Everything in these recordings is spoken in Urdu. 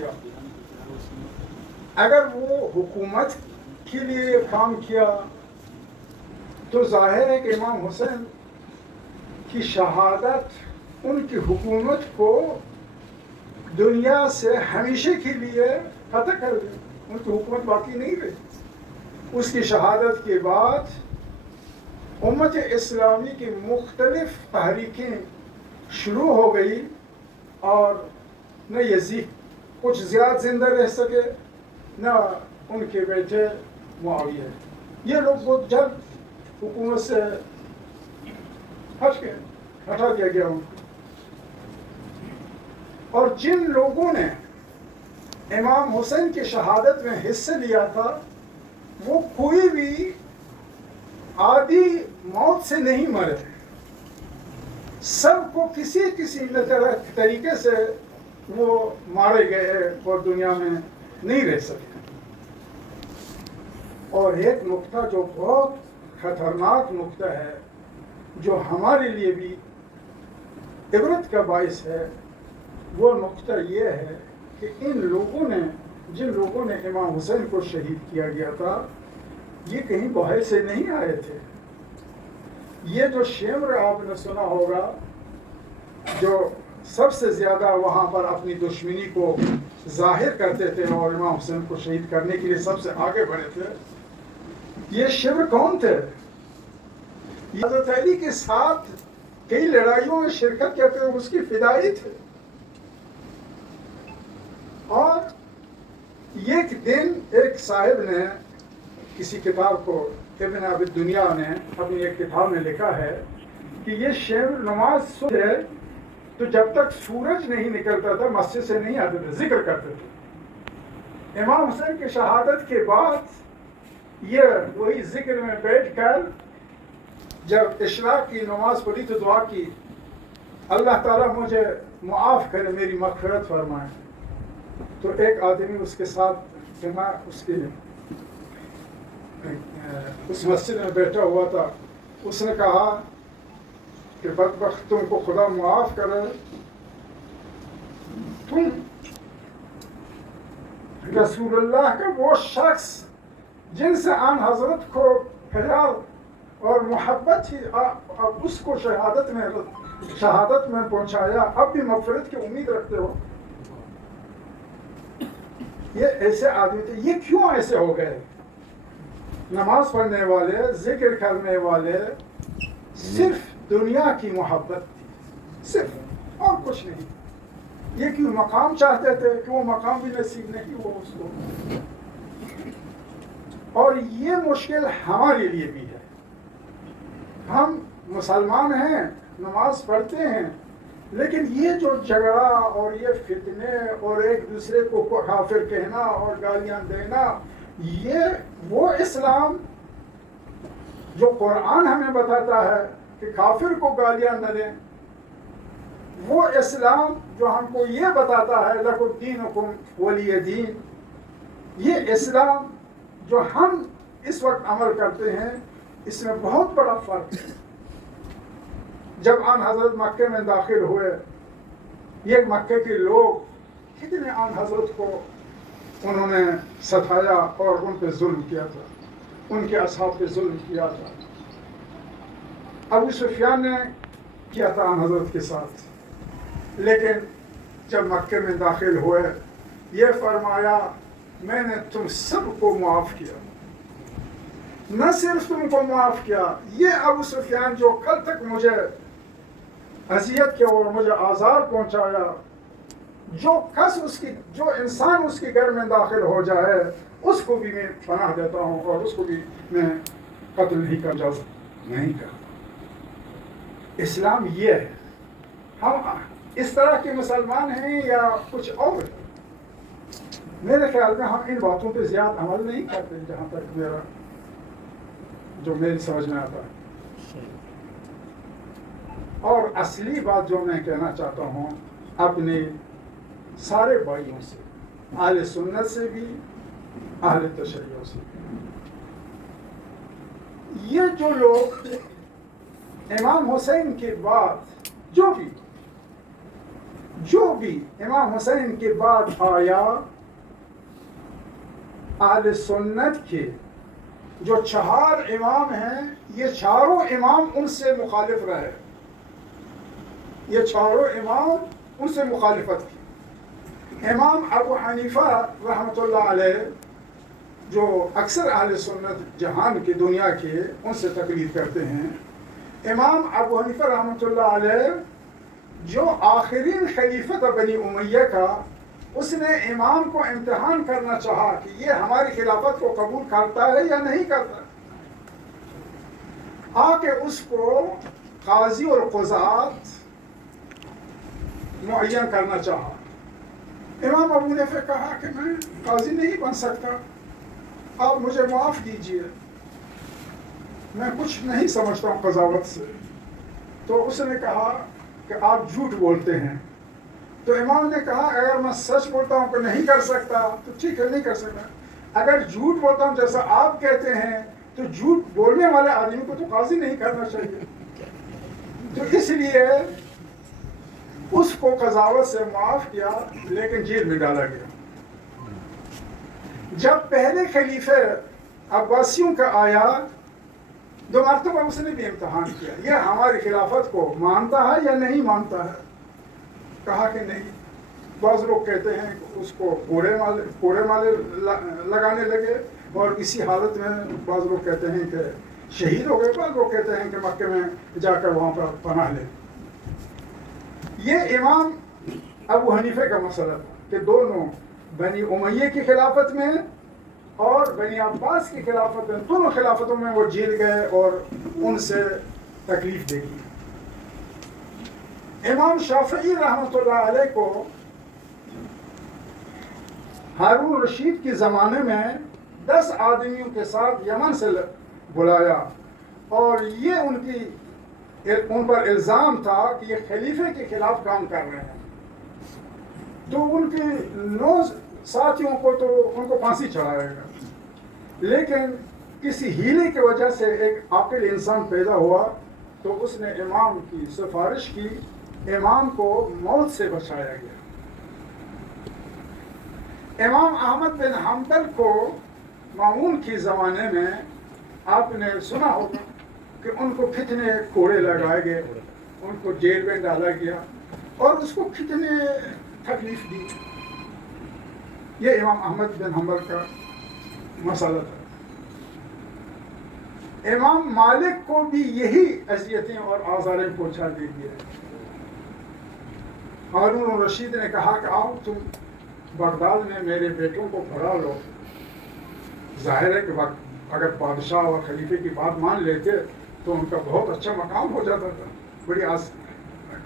کیا. اگر وہ حکومت کے لیے کام کیا تو ظاہر ہے کہ امام حسین کی شہادت ان کی حکومت کو دنیا سے ہمیشہ کے لیے ختم کر دی. ان کی حکومت باقی نہیں رہی. اس کی شہادت کے بعد امت اسلامی کی مختلف تحریکیں شروع ہو گئی اور نہ یزید کچھ زیادہ زندہ رہ سکے نہ ان کے بیٹے معاویہ. یہ لوگ بہت جلد حکومت سے ہٹا دیا گیا ان کو. اور جن لوگوں نے امام حسین کی شہادت میں حصہ لیا تھا وہ کوئی بھی عادی موت سے نہیں مرے. سب کو کسی طریقے سے وہ مارے گئے اور دنیا میں نہیں رہ سکے. اور ایک نقطہ جو بہت خطرناک نقطہ ہے جو ہمارے لیے بھی عبرت کا باعث ہے وہ نقطہ یہ ہے کہ جن لوگوں نے امام حسین کو شہید کیا گیا تھا یہ کہیں باہر سے نہیں آئے تھے. یہ جو شمر آپ نے سنا ہوگا جو سب سے زیادہ وہاں پر اپنی دشمنی کو ظاہر کرتے تھے اور امام حسین کو شہید کرنے کے لیے سب سے آگے بڑھے تھے، یہ شمر کون تھے؟ حضرت علی کے ساتھ کئی لڑائیوں میں شرکت کرتے ہوئے اس کی فدائی تھے. اور ایک دن ایک صاحب نے کسی کتاب کو ابن ابی دنیا نے اپنی ایک کتاب میں لکھا ہے کہ یہ شمر نماز صبح ہے تو جب تک سورج نہیں نکلتا تھا مسجد سے نہیں آتے تھے، ذکر کرتے تھے. امام حسین کی شہادت کے بعد یہ وہی ذکر میں بیٹھ کر جب اشراق کی نماز پڑھی تو دعا کی اللہ تعالیٰ مجھے معاف کرے، میری مغفرت فرمائے. تو ایک آدمی اس کے ساتھ اس مسجد میں بیٹھا ہوا تھا. اس نے کہا کہ بدبخت تم کو خدا معاف کرے، تم رسول اللہ کا وہ شخص جن سے آن حضرت کو پیار اور محبت ہی اس کو شہادت میں پہنچایا، اب بھی مغفرت کی امید رکھتے ہو. یہ ایسے آدمی تھے. یہ کیوں ایسے ہو گئے؟ نماز پڑھنے والے، ذکر کرنے والے، صرف دنیا کی محبت تھی، صرف، اور کچھ نہیں. یہ کیوں؟ مقام چاہتے تھے کہ وہ مقام بھی نصیب نہیں ہوا اس کو. اور یہ مشکل ہمارے لیے بھی ہے. ہم مسلمان ہیں، نماز پڑھتے ہیں، لیکن یہ جو جھگڑا اور یہ فتنے اور ایک دوسرے کو کافر کہنا اور گالیاں دینا، یہ وہ اسلام جو قرآن ہمیں بتاتا ہے کہ کافر کو گالیاں نہ دیں، وہ اسلام جو ہم کو یہ بتاتا ہے لکم دینکم ولی دین، یہ اسلام جو ہم اس وقت عمل کرتے ہیں اس میں بہت بڑا فرق ہے. جب آن حضرت مکے میں داخل ہوئے، یہ مکے کے لوگ کتنے آن حضرت کو انہوں نے ستایا اور ان پہ ظلم کیا تھا، ان کے اصحاب پہ ظلم کیا تھا. ابو سفیان نے کیا تھا آن حضرت کے ساتھ، لیکن جب مکے میں داخل ہوئے یہ فرمایا میں نے تم سب کو معاف کیا. نہ صرف تم کو معاف کیا، یہ ابو سفیان جو کل تک مجھے اذیت کیا اور مجھے آزار پہنچایا، جو انسان اس کے گھر میں داخل ہو جائے اس کو بھی میں پناہ دیتا ہوں اور اس کو بھی میں قتل نہیں کر نہیں کر. اسلام یہ ہے. ہم اس طرح کے مسلمان ہیں یا کچھ اور؟ میرے خیال میں ہم ان باتوں پہ زیادہ عمل نہیں کرتے جہاں تک میری سمجھ میں آتا ہے. اور اصلی بات جو میں کہنا چاہتا ہوں اپنے سارے بھائیوں سے، اہل سنت سے بھی، اہل تشیع سے بھی، یہ جو لوگ امام حسین کے بعد جو بھی امام حسین کے بعد آیا، اہل سنت کے جو 4 امام ہیں، یہ چاروں امام ان سے مخالف رہے، یہ چاروں امام ان سے مخالفت کی۔ امام ابو حنیفہ رحمۃ اللہ علیہ جو اکثر اہل سنت جہان کی دنیا کے ان سے تقلید کرتے ہیں، امام ابو حنیفہ رحمۃ اللہ علیہ جو آخرین خلیفہ تھا بنی امیہ کا، اس نے امام کو امتحان کرنا چاہا کہ یہ ہماری خلافت کو قبول کرتا ہے یا نہیں کرتا، آ کے اس کو قاضی اور قضات معین کرنا چاہا۔ امام ابو حنیفہ نے کہا کہ میں قاضی نہیں بن سکتا، آپ مجھے معاف کیجئے، میں کچھ نہیں سمجھتا ہوں قضاوت سے۔ تو اس نے کہا کہ آپ جھوٹ بولتے ہیں۔ تو امام نے کہا اگر میں سچ بولتا ہوں کہ نہیں کر سکتا تو ٹھیک ہے، نہیں کر سکتا، اگر جھوٹ بولتا ہوں جیسا آپ کہتے ہیں تو جھوٹ بولنے والے آدمی کو تو قاضی نہیں کرنا چاہیے۔ تو اس لیے اس کو قضاوت سے معاف کیا، لیکن جیل میں ڈالا گیا۔ جب پہلے خلیفہ عباسیوں کا آیا، 2 مرتبہ اس نے بھی امتحان کیا، یہ ہماری خلافت کو مانتا ہے یا نہیں مانتا ہے؟ کہا کہ نہیں۔ بعض لوگ کہتے ہیں کہ اس کو کوڑے مالے لگانے لگے، اور اسی حالت میں بعض لوگ کہتے ہیں کہ شہید ہو گئے، بعض لوگ کہتے ہیں کہ مکے میں جا کر وہاں پر پناہ لے۔ یہ امام ابو حنیفہ کا مسئلہ تھا کہ دونوں بنی امیہ کی خلافت میں اور بنی عباس کی خلافت میں، دونوں خلافتوں میں وہ جیل گئے اور ان سے تکلیف دیکھی۔ امام شافعی رحمۃ اللہ علیہ کو ہارون رشید کے زمانے میں 10 آدمیوں کے ساتھ یمن سے بلایا، اور یہ ان پر الزام تھا کہ یہ خلیفے کے خلاف کام کر رہے ہیں۔ تو ان کے 9 ساتھیوں کو تو ان کو پھانسی چڑھائے گا، لیکن کسی ہیلے کی وجہ سے ایک عاقل انسان پیدا ہوا، تو اس نے امام کی سفارش کی، امام کو موت سے بچایا گیا۔ امام احمد بن حنبل کو مامون کے زمانے میں آپ نے سنا ہوگا کہ ان کو کتنے کوڑے لگائے گئے، ان کو جیل میں ڈالا گیا، اور اس کو کتنے تکلیف دی۔ یہ امام احمد بن حنبل کا مسئلہ تھا۔ امام مالک کو بھی یہی اذیتیں اور آزاریں پہنچا دی گئی۔ ہارون رشید نے کہا کہ آؤ تم بغداد میں میرے بیٹوں کو پڑھا لو۔ ظاہر ہے کہ اگر بادشاہ اور خلیفے کی بات مان لیتے تو ان کا بہت اچھا مقام ہو جاتا تھا، بڑی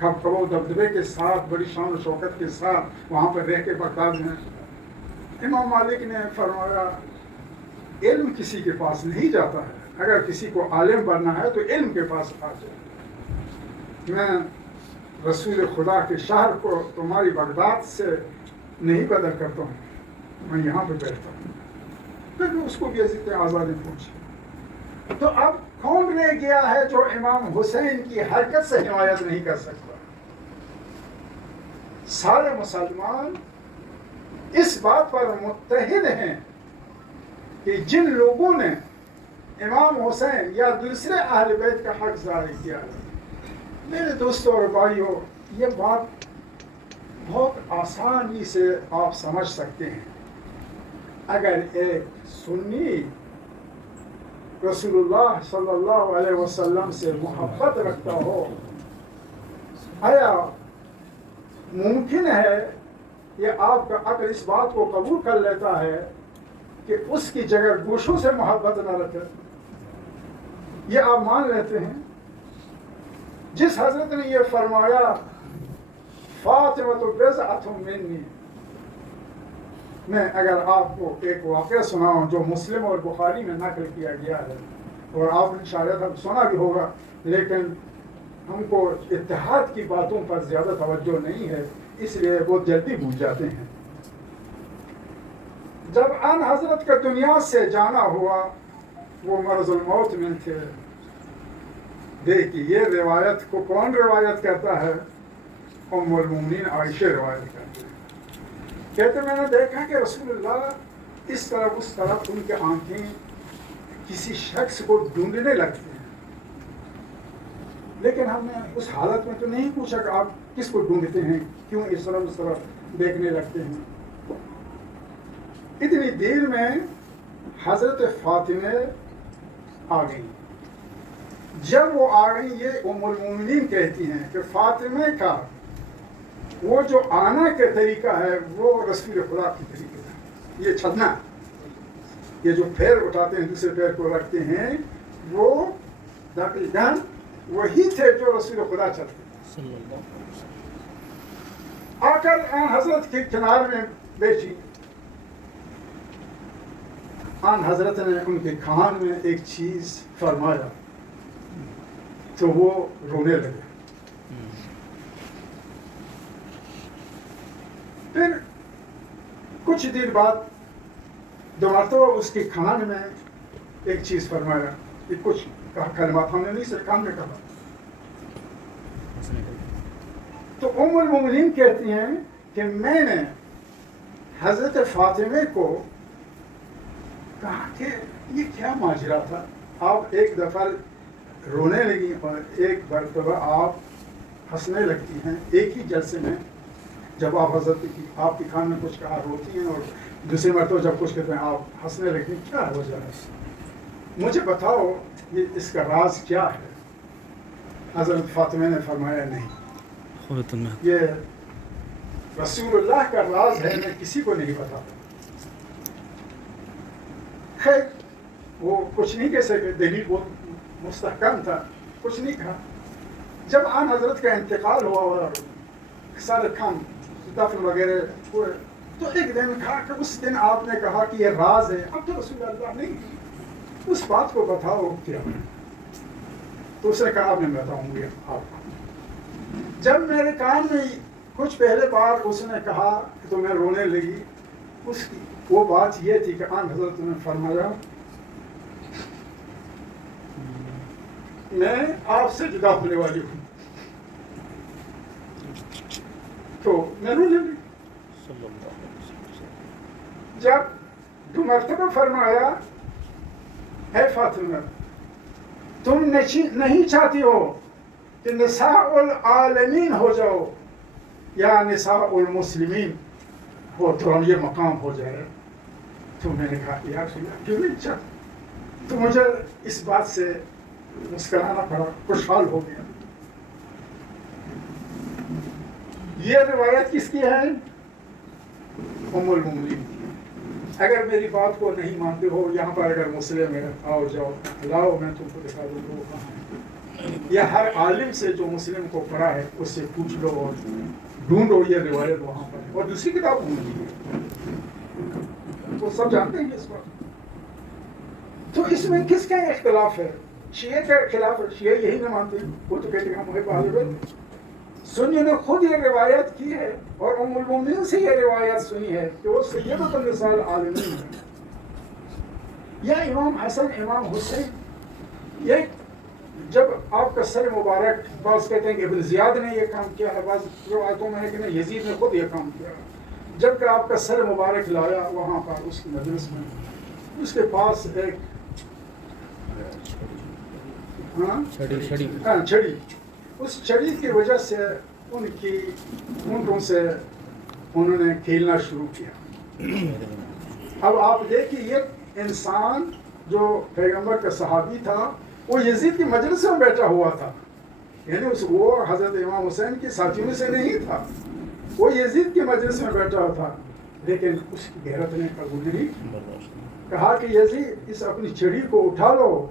کب و دبدبے کے ساتھ، بڑی شان و شوکت کے ساتھ وہاں پر رہ کے بغداد میں۔ امام مالک نے فرمایا علم کسی کے پاس نہیں جاتا ہے، اگر کسی کو عالم بننا ہے تو علم کے پاس آ جائے۔ میں رسول خدا کے شہر کو تمہاری بغداد سے نہیں بدل کرتا ہوں، میں یہاں پہ بیٹھتا ہوں۔ پھر اس کو بھی عزت آزادی پہنچی۔ تو اب کون رہ گیا ہے جو امام حسین کی حرکت سے حمایت نہیں کر سکتا؟ سارے مسلمان اس بات پر متحد ہیں کہ جن لوگوں نے امام حسین یا دوسرے اہل بیت کا حق ظاہر کیا ہے۔ میرے دوستوں اور بھائیوں، یہ بات بہت آسانی سے آپ سمجھ سکتے ہیں۔ اگر ایک سنی رسول اللہ صلی اللہ علیہ وسلم سے محبت رکھتا ہو، آیا ممکن ہے یہ آپ کا عقل اس بات کو قبول کر لیتا ہے کہ اس کی جگہ گوشوں سے محبت نہ رکھے؟ یہ آپ مان لیتے ہیں؟ جس حضرت نے یہ فرمایا فاطمہ بضعۃ منی، میں اگر آپ کو ایک واقعہ سناؤں جو مسلم اور بخاری میں نقل کیا گیا ہے، اور آپ نے شاید ہم سنا بھی ہوگا، لیکن ہم کو اتحاد کی باتوں پر زیادہ توجہ نہیں ہے، اس لیے بہت جلدی بھول جاتے ہیں۔ جب ان حضرت کا دنیا سے جانا ہوا، وہ مرض الموت میں تھے۔ دیکھیے یہ روایت کو کون روایت کرتا ہے، ام المومنین عائشہ روایت کرتے ہیں، کہتے میں نے دیکھا کہ رسول اللہ اس طرف اس طرف ان کے آنکھیں کسی شخص کو ڈھونڈنے لگتے ہیں، لیکن ہم نے اس حالت میں تو نہیں پوچھا کہ آپ کس کو ڈھونڈتے ہیں، کیوں اس طرف دیکھنے لگتے ہیں۔ اتنی دیر میں حضرت فاطمہ آ گئی۔ جب وہ آ گئی یہ ام المومنین کہتی ہیں کہ فاطمہ کا وہ جو آنا کا طریقہ ہے وہ رسول خدا کی طریقے ہے، یہ چلنا، یہ جو پیر اٹھاتے ہیں دوسرے پیر کو رکھتے ہیں، وہ دقیقاً وہی تھے جو رسول خدا چلتے ہیں۔ آ کر حضرت کے کنار میں بیٹھی، آن حضرت نے ان کے کان میں ایک چیز فرمایا تو وہ رونے لگے۔ پھر کچھ دیر بعد دو مرتبہ اس کے کان میں ایک چیز فرمایا، یہ کچھ کلمات ہم نے نہیں صرف کان میں کہا۔ تو ام المومنین کہتی ہیں کہ میں نے حضرت فاطمہ کو کہا کہ یہ کیا ماجرا تھا، آپ ایک دفعہ رونے لگی اور ایک مرتبہ آپ ہنسنے لگتی ہیں ایک ہی جلسے میں، جب آپ حضرت کی آپ کے کان میں کچھ کہا روتی ہیں اور دوسری مرتبہ جب کچھ کہتے ہیں آپ ہنسنے لگتی ہیں، کیا وجہ ہے؟ مجھے بتاؤ یہ اس کا راز کیا ہے؟ حضرت فاطمہ نے فرمایا نہیں، یہ رسول اللہ کا راز ہے، میں کسی کو نہیں بتاتا۔ خیر وہ کچھ نہیں کہہ سکے، دلیل بہت مستحکم تھا، کچھ نہیں کہا۔ جب آن حضرت کا انتقال ہوا اور سارے کام دفن وغیرہ ہوئے تو ایک دن کہا کہ اس دن آپ نے کہا کہ یہ راز ہے، اب تو رسول اللہ نہیں، اس بات کو بتاؤ کیا ہے؟ تو اس نے کہا میں بتاؤں گی آپ کو۔ جب میرے کان میں کچھ پہلے بار اس نے کہا تو میں رونے لگی، اس کی وہ بات یہ تھی کہ آن حضرت نے فرمایا میں آپ سے جدا ہونے والی ہوں، تو میں رونے لگی۔ جب دو مرتبہ فرمایا اے فاطمہ تم نہیں چاہتی ہو کہ نساء العالمین ہو جاؤ یا نساء المسلمین وہ تو یہ مقام ہو جائے، تو میں نے کہا یا رسول اللہ کیوں نہیں چاہتا؟ تو مجھے اس بات سے مسکرانا پڑا، خوشحال ہو گیا۔ یہ روایت کس کی ہے؟ ام المومنین کی۔ اگر میری بات کو نہیں مانتے ہو یہاں پر اگر مسلم ہے آؤ جاؤ لاؤ میں تم کو دکھا دوں وہ کہاں ہے۔ یہ ہر عالم سے جو مسلم کو پڑھا ہے اس سے پوچھ لو اور ڈھونڈو یہ روایت وہاں پر ہے، اور دوسری کتاب ڈھونڈی ہے، وہ سب جانتے ہیں اس بات۔ تو اس میں کس کا اختلاف ہے؟ شیعہ کا خلاف ہے، شیعہ یہی نہ مانتے ہیں، وہ تو کہتے ہیں ہم محب اہل بیت۔ سنی نے خود یہ روایت کی ہے اور ام المومنین سے یہ روایت سنی ہے کہ وہ سیدۃ النساء العالمین ہے۔ یا امام حسن امام حسین، یہ جب آپ کا سر مبارک، بعض کہتے ہیں کہ ابن زیاد نے یہ کام کیا ہے، بعض روایتوں میں ہے کہ نہیں یزید نے خود یہ کام کیا ہے۔ جب کہ آپ کا سر مبارک لایا وہاں پر اس کی مجلس میں، اس کے پاس ایک چھڑی، اس چھڑی کی وجہ سے ان کی اونٹوں سے انہوں نے کھیلنا شروع کیا۔ اب آپ دیکھیے یہ انسان جو پیغمبر کا صحابی تھا وہ یزید کی مجلس میں بیٹھا ہوا تھا، یعنی وہ حضرت امام حسین کے ساتھیوں میں سے نہیں تھا، وہ یزید کی مجلس میں بیٹھا ہوا تھا، لیکن اس کی غیرت نے قبول نہیں، کہا کہ یزید اس اپنی چھڑی کو اٹھا لو،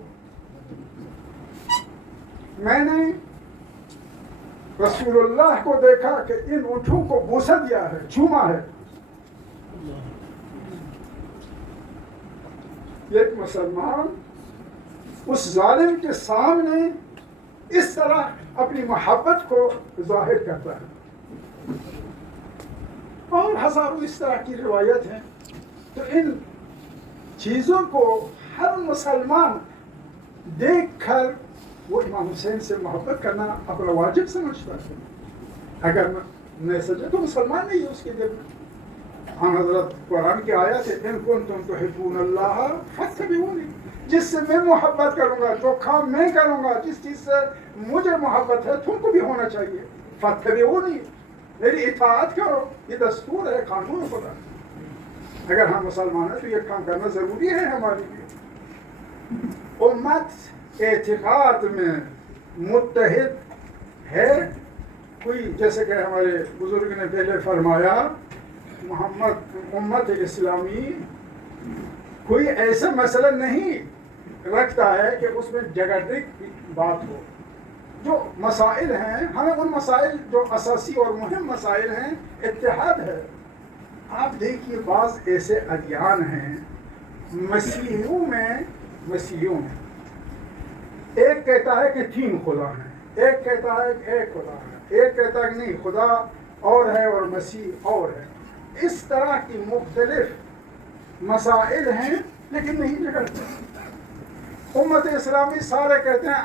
میں نے رسول اللہ کو دیکھا کہ ان اونٹوں کو بوسہ دیا ہے، چوما ہے۔ ایک مسلمان اس ظالم کے سامنے اس طرح اپنی محبت کو ظاہر کرتا ہے، اور ہزاروں اس طرح کی روایت ہیں۔ تو ان چیزوں کو ہر مسلمان دیکھ کر وہ امام حسین سے محبت کرنا اپنا واجب سمجھتا ہے۔ اگر میں سجا تو مسلمان نہیں ہے اس کے دل میں. ہم حضرت قرآن کی آیت ہے ان کنتم تحبون اللہ فاتبعونی، جس سے میں محبت کروں گا، جو کام میں کروں گا، جس چیز سے مجھے محبت ہے تم کو بھی ہونا چاہیے. فاتبعونی، میری اطاعت کرو، یہ دستور ہے، قانون خدا. اگر ہم مسلمان ہیں تو یہ کام کرنا ضروری ہے ہمارے لیے. امت اعتقاد میں متحد ہے. کوئی جیسے کہ ہمارے بزرگ نے پہلے فرمایا، محمد امت اسلامی کوئی ایسا مسئلہ نہیں رکھتا ہے کہ اس میں جھگڑنے کی بات ہو. جو مسائل ہیں ہمیں ان مسائل جو اساسی اور مہم مسائل ہیں اتحاد ہے. آپ دیکھیے بعض ایسے ادیان ہیں مسیحیوں میں ایک کہتا ہے کہ 3 خدا ہیں، ایک کہتا ہے کہ ایک خدا ہے، ایک کہتا ہے کہ نہیں خدا اور ہے اور مسیح اور ہے. اس طرح کی مختلف مسائل ہیں لیکن نہیں جھگڑتے. امت اسلامی سارے کہتے ہیں